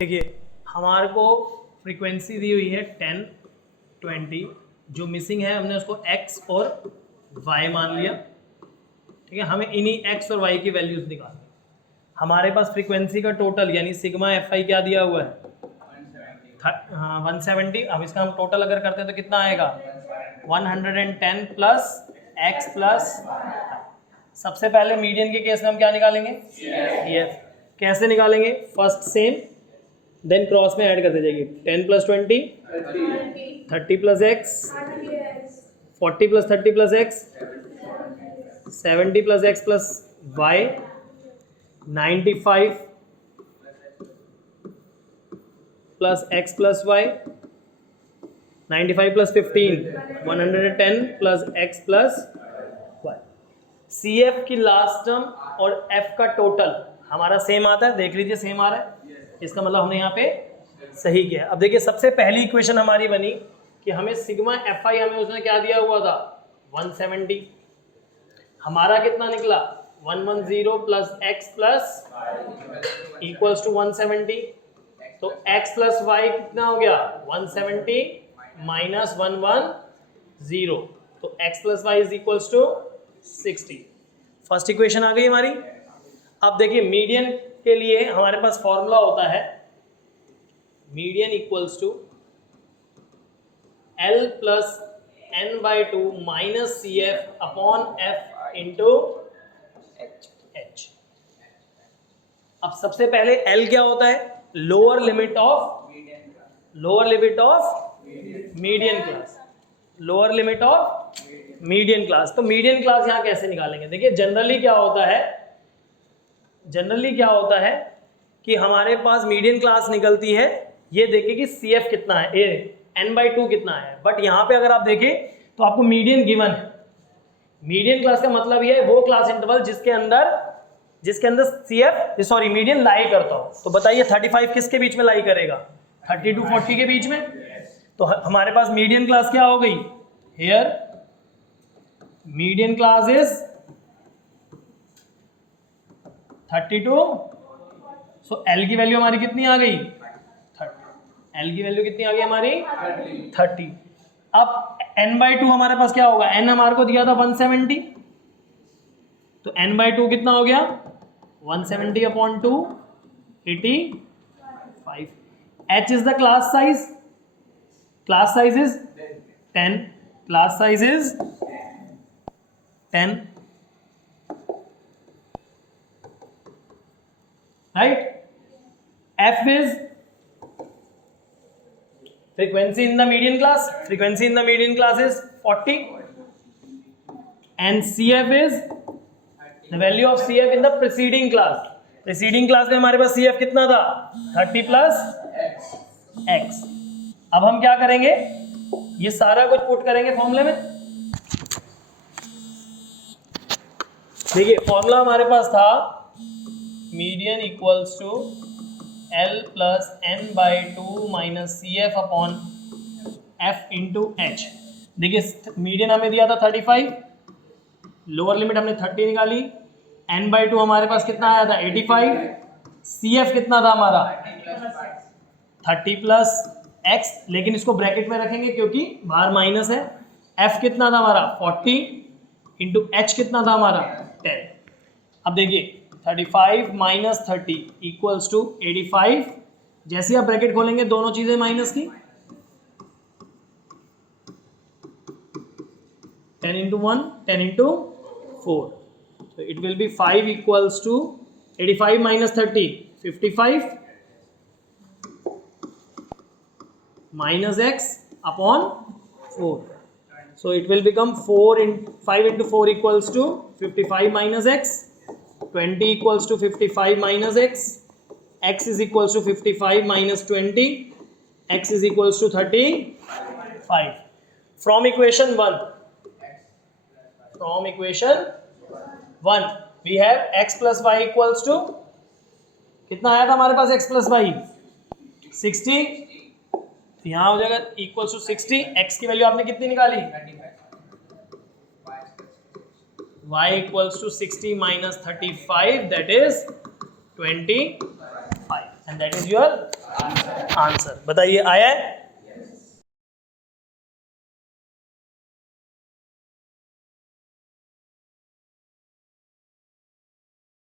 देखिए हमारे को फ्रीक्वेंसी दी हुई है 10, 20, जो मिसिंग है हमने उसको x और y मान लिया। ठीक है, हमें इन्हीं x और y की वैल्यूज निकालनी। हमारे पास फ्रीक्वेंसी का टोटल यानी सिग्मा fi क्या दिया हुआ है 170। अब इसका हम टोटल अगर करते हैं तो कितना आएगा 110 प्लस x प्लस। सबसे पहले मीडियन के केस में हम क्या निकालेंगे CF। कैसे निकालेंगे, फर्स्ट सेम देन क्रॉस में ऐड करते जाइए। 10 plus 20 30 plus x 40 plus 30 plus x 70 plus x plus y 95 plus x plus y 95 plus 15 110 plus x plus y। CF की लास्ट टर्म और F का टोटल हमारा सेम आता है, देख लीजिए सेम आ रहा है, इसका मतलब हमने यहाँ पे सही किया। अब देखिए सबसे पहली इक्वेशन हमारी बनी कि हमें सिग्मा FI हमें उसने क्या दिया हुआ था 170। हमारा कितना निकला 110 plus x plus equals to 170। तो x प्लस y कितना हो गया 170 माइनस 110, तो x plus y is equals to 60। First equation आ गई हमारी। अब देखिए मीडियन के लिए हमारे पास फॉर्मूला होता है median equals to L plus n by 2 minus CF upon F into H। अब सबसे पहले L क्या होता है, lower limit of median class, lower limit of median class. तो मीडियन क्लास यहाँ कैसे निकालेंगे, देखिए जनरली क्या होता है कि हमारे पास मीडियन क्लास निकलती है, ये देखिए कि CF कितना है, n/2 कितना है। बट यहाँ पे अगर आप देखें तो आपको मीडियन गिवन है। मीडियन क्लास का मतलब ये है वो क्लास इंटरवल जिसके अंदर CF मीडियन लाई करता हो। तो बताइए 35 किसके बीच में लाई करेगा 30 to 40 के बीच में। तो हमारे पास मीडियन क्लास क्या हो गई, here median class is 32। So L की वैल्यू हमारी कितनी आ गई 30। L की वैल्यू कितनी आ गई हमारी 30। अब n/2 हमारे पास क्या होगा, n हमारे को दिया था 170, तो n/2 कितना हो गया 170 upon 2 85। H is the class size is 10, class size is 10, right? F is frequency in the median class is 40, and CF is the value of CF in the preceding class में हमारे पास CF कितना था 30 plus x। अब हम क्या करेंगे, ये सारा कुछ पुट करेंगे फॉर्मूले में। देखिए फॉर्मूला हमारे पास था median equals to L plus n/2 minus CF upon F into H। देखिए मीडियन हमें दिया था 35, लोअर लिमिट हमने 30 निकाली, n/2 हमारे पास कितना आया था 85, CF कितना था हमारा 30 प्लस x, लेकिन इसको ब्रैकेट में रखेंगे क्योंकि बाहर माइनस है। F कितना था हमारा 40 इंटू H कितना था हमारा 10। अब देखिए 35 माइनस 30 इक्वल्स टू 85। जैसे आप ब्रैकेट खोलेंगे दोनों चीजें माइनस की, 10 into 1 10 into 4, so it will be 5 equals to 85 minus 30 55 minus x upon 4, so it will become 5 into 4 equals to 55 minus x, 20 equals to 55 minus x is equals to 55 minus 20, x is equals to 35। from equation 1 we have x plus y equals to कितना आया था हमारे पास x plus y 60, तो यहाँ हो जाएगा equals to 60। x की value आपने कितनी निकाली y equals to 60 minus 35 that is 25। And that is your answer. बताइए आया है?